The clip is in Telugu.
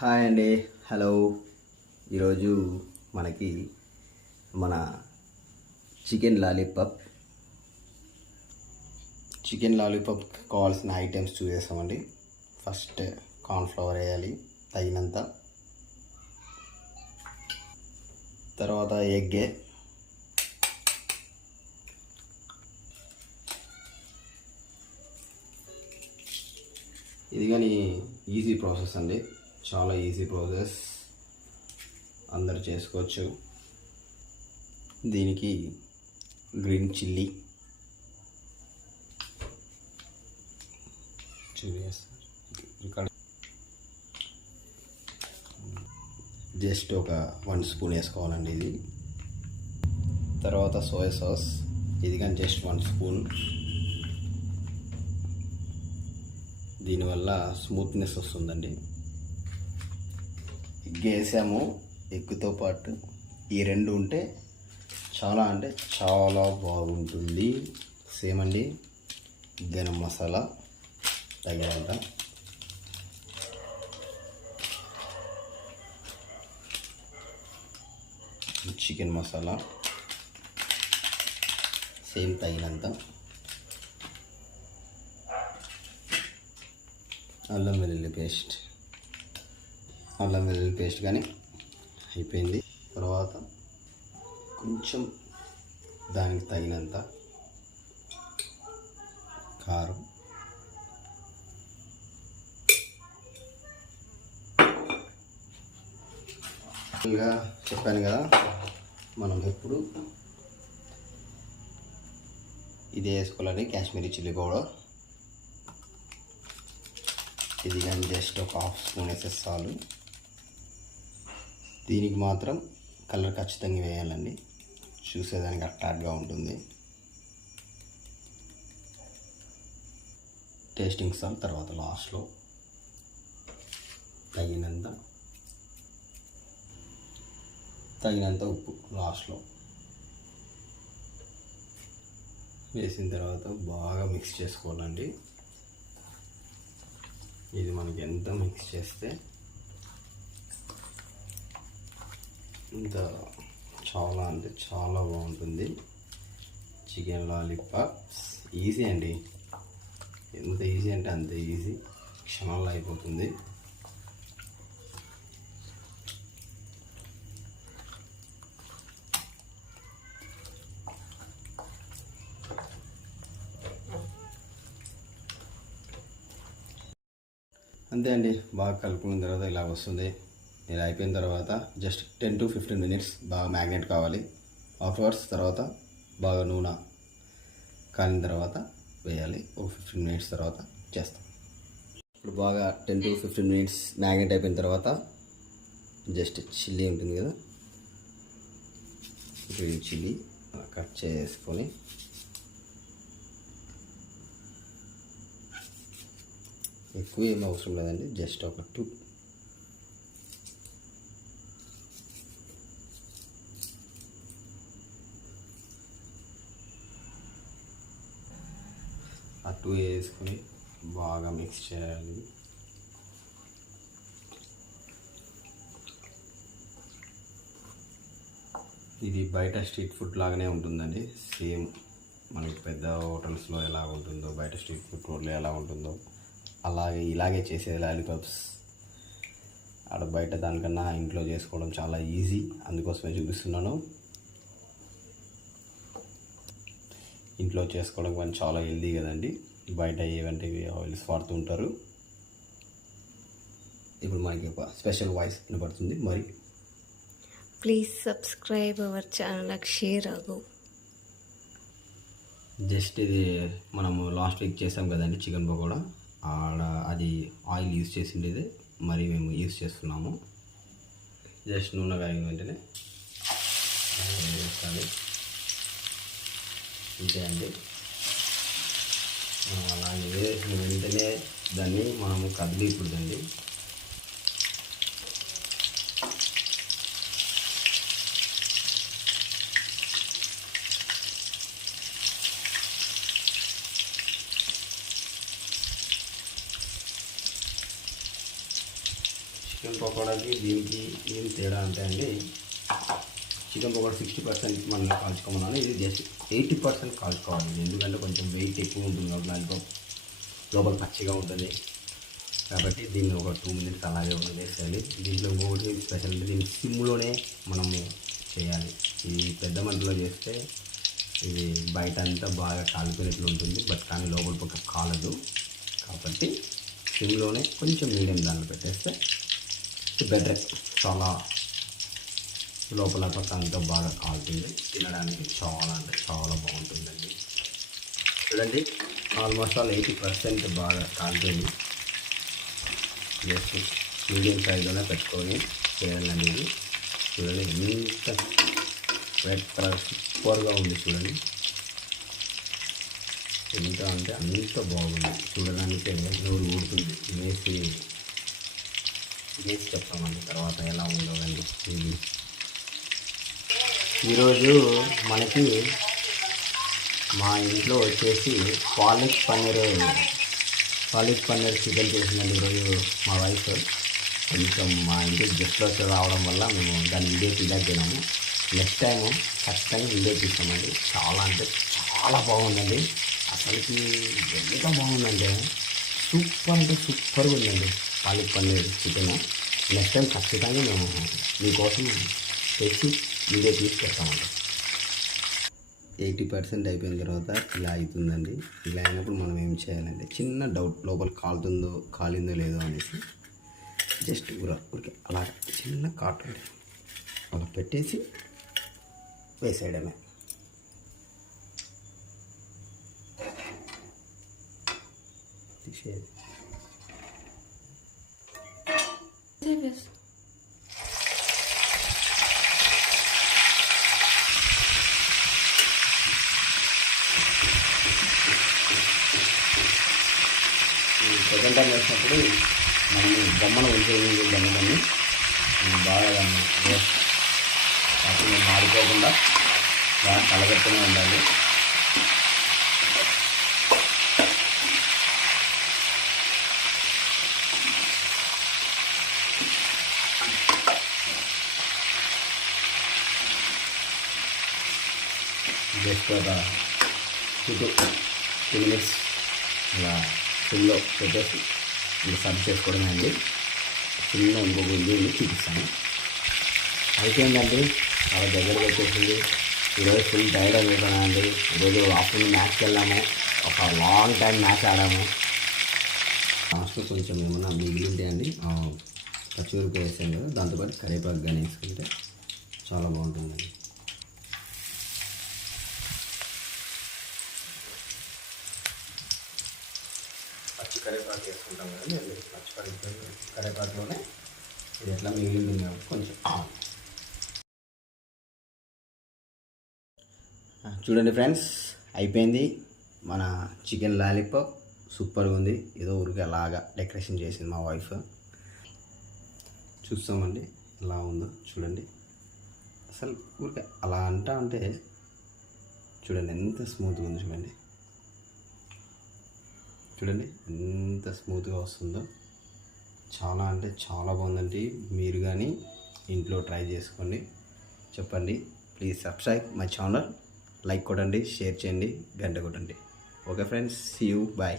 హాయ్ అండి. హలో. ఈరోజు మనకి మన చికెన్ లాలీపాప్ కావాల్సిన ఐటమ్స్ చూసేస్తామండి. ఫస్ట్ కార్న్ఫ్లవర్ వేయాలి తగినంత, తర్వాత ఎగ్, ఇది కానీ ఈజీ ప్రాసెస్ అండి, చాలా ఈజీ ప్రాసెస్, అందరు చేసుకోవచ్చు. దీనికి గ్రీన్ చిల్లీ ఇక్కడ జస్ట్ ఒక 1 స్పూన్ వేసుకోవాలండి ఇది. తర్వాత సోయా సాస్, ఇది కానీ జస్ట్ 1 స్పూన్. దీనివల్ల స్మూత్నెస్ వస్తుందండి. ఎగ్ వేసాము, ఎగ్తో పాటు ఈ 2 ఉంటే చాలా అంటే చాలా బాగుంటుంది. సేమ్ అండి. గరం మసాలా తగినంత, చికెన్ మసాలా సేమ్ తగినంత, అల్లం వెల్లుల్లి పేస్ట్ కానీ అయిపోయింది. తర్వాత కొంచెం దానికి తగినంత కారం, ఇంకా చెప్పాను కదా, మనం ఎప్పుడు ఇదే వేసుకోవాలని కాశ్మీరీ చిల్లీ పౌడర్. ఇది కానీ జస్ట్ ఒక 1/2 స్పూన్ వేస్తే చాలు. దీనికి మాత్రం కలర్ ఖచ్చితంగా వేయాలండి, చూసేదానికి అట్రాక్ట్గా ఉంటుంది. టేస్టింగ్ సాల్ట్ తర్వాత లాస్ట్లో తగినంత ఉప్పు లాస్ట్లో వేసిన తర్వాత బాగా మిక్స్ చేసుకోవాలండి. ఇది మనకి ఎంత మిక్స్ చేస్తే ఇంత చాలా అంటే చాలా బాగుంటుంది. చికెన్ లాలీపాప్స్ ఈజీ అండి, ఎంత ఈజీ అంటే అంత ఈజీ, క్షణాల్లో అయిపోతుంది. అంతే అండి. బాగా కలుపుకున్న తర్వాత ఇలా వస్తుంది. ఇలా అయిపోయిన తర్వాత జస్ట్ 10 to 15 minutes బాగా మ్యాగ్నేట్ కావాలి. ఆఫ్టర్వర్డ్స్ తర్వాత బాగా నూనె కాలిన తర్వాత వేయాలి. ఒక 15 minutes తర్వాత చేస్తాం. ఇప్పుడు బాగా 10 to 15 minutes మ్యాగ్నేట్ అయిపోయిన తర్వాత జస్ట్ చిల్లీ ఉంటుంది కదా, గ్రీన్ చిల్లీ కట్ చేసుకొని ఎక్కువ ఏం అవసరం లేదండి, జస్ట్ ఒక 2. ఆ 2 వేసుకొని బాగా మిక్స్ చేయాలి. ఇది బయట స్ట్రీట్ ఫుడ్ లాగానే ఉంటుందండి, సేమ్ మనకి పెద్ద హోటల్స్లో ఎలా ఉంటుందో, బయట స్ట్రీట్ ఫుడ్ రోడ్లో ఎలా ఉంటుందో ఇలాగే చేసే లాలీపాప్స్. ఆడ బయట దానికన్నా ఇంట్లో చేసుకోవడం చాలా ఈజీ, అందుకోసమే చూపిస్తున్నాను. ఇంట్లో చేసుకోవడం కానీ చాలా హెల్దీ కదండి, బయట ఏవంటే ఆయిల్స్ వాడుతూ ఉంటారు. ఇప్పుడు మనకి ఒక స్పెషల్ వాయిస్ వినపడుతుంది. మరి please subscribe our channel Akshay Raghu. Just ఇది మనము లాస్ట్ వీక్ చేసాం కదండి చికెన్ పకోడా, ఆడ అది ఆయిల్ యూజ్ చేసిండేది, మరి మేము యూజ్ చేస్తున్నాము. జస్ట్ నూనె కాగిన వెంటనే వేసుకోవాలి. అంతే అండి. అలాగే వేసిన వెంటనే దాన్ని మనము కదిలికూడదండి. చికెన్ పకోడాకి దీనికి ఏం తేడా అంటే అండి, చికెన్ పకోడా 60% మనం కాల్చుకోమన్నాను, ఇది జస్ట్ 80% కాల్చుకోవాలి. ఎందుకంటే కొంచెం వెయిట్ ఎక్కువ ఉంటుంది కాబట్టి లాలీపాప్ లోపల పచ్చిగా ఉంటుంది కాబట్టి దీన్ని ఒక 2 మినిట్స్ అలాగే వదిలేసేయాలి. దీంట్లో ఇంకొకటి స్పెషల్ అంటే దీన్ని సిమ్లోనే మనము చేయాలి. ఇది పెద్ద మంటలో చేస్తే ఇది బయట అంతా బాగా కాలిపోయినట్లు ఉంటుంది, బట్ కానీ లోపల పక్క కాలదు. కాబట్టి సిమ్లోనే కొంచెం మీడియం దాంట్లో పెట్టేస్తే బెటర్. చాలా లోపల పక్క అంతా బాగా కాలుతుంది, తినడానికి చాలా అంటే చాలా బాగుంటుందండి. చూడండి, ఆల్మోస్ట్ ఆల్ 80% బాగా కాలుతుంది. జస్ట్ మీడియం సైజులోనే పెట్టుకొని చేయాలండి ఇది. చూడండి ఎంత రెడ్ కలర్ సూపర్గా ఉంది. చూడండి ఎంత అంటే అంత బాగుంది, చూడడానికి నోరు ఊడుతుంది. వేసి చెప్తామండి తర్వాత ఎలా ఉందో అండి. ఇది ఈరోజు మనకి మా ఇంట్లో వచ్చేసి పాలక్ పన్నీర్ చికెన్ చేసిందండి ఈరోజు మా వైఫ్. కొంచెం మా ఇంటికి గెస్ట్లు వచ్చి రావడం వల్ల మేము దాని వీడియో తీయలేకపోయినాము. నెక్స్ట్ టైము ఖచ్చితంగా వీడియో తీస్తామండి. చాలా అంటే చాలా బాగుందండి, అసలుకి ఎంత బాగుందంటే సూపర్ అంటే సూపర్గా ఉందండి palak paneer chicken. Next time ఖచ్చితంగా మేము మీకోసం తెచ్చి వీడియో తీసి పెడతామండి. 80% అయిపోయిన తర్వాత ఇలా అవుతుందండి. ఇలా అయినప్పుడు మనం ఏం చేయాలంటే, చిన్న డౌట్ లోపల కాలిందో లేదో అనేసి జస్ట్ ఊరికే అలా చిన్న కాటన్ అలా పెట్టేసి వేసేయడమే. తీసేది సెకండ్ టైం వేసినప్పుడు మనము బొమ్మను ఉంచేది, బొమ్మని బాగా దాన్ని కాకుండా మాడిపోకుండా బాగా కలగట్టునే ఉండాలి. జస్ట్ ఒక 2 మినిట్స్ ఇలా ఫుల్లో పెట్టేసి మీరు సర్వ్ చేసుకోవడమే అండి. ఫుల్లో ఇంకొక వీడియోని చూపిస్తాను. అయిపోయిందండి, చాలా దగ్గరకు వచ్చేసింది. ఈరోజు ఫుల్ టైర్డ్ అయిపోయినానండి. ఈరోజు ఆఫ్టర్నూన్ మ్యాచ్కి వెళ్ళాము, ఒక లాంగ్ టైం మ్యాచ్ ఆడాము. లాస్ట్లో కొంచెం ఏమన్నా మిగిలింటే అండి పచ్చిమిరపకాయ వేసాను కదా, దాంతోపాటు కరివేపాకు కానీ వేసుకుంటే చాలా బాగుంటుందండి. పచ్చి కరివేపాకు వేసుకుంటాం కదండి, పచ్చి కరివేపాకులోనే ఇది ఎట్లా మిగిలింది కొంచెం. చూడండి ఫ్రెండ్స్, అయిపోయింది మన చికెన్ లాలీపాప్. సూపర్గా ఉంది. ఏదో ఊరికి అలాగా డెకరేషన్ చేసింది మా వైఫ్. చూస్తామండి ఎలా ఉందో. చూడండి అసలు ఊరికే అలా అంటే చూడండి ఎంత స్మూత్గా ఉంది. చూడండి ఎంత స్మూత్గా వస్తుందో. చాలా అంటే చాలా బాగుందండి. మీరు కానీ ఇంట్లో ట్రై చేసుకోండి, చెప్పండి. Please subscribe my channel, like కొట్టండి, షేర్ చేయండి, గంట కొట్టండి. Okay friends, see you, bye.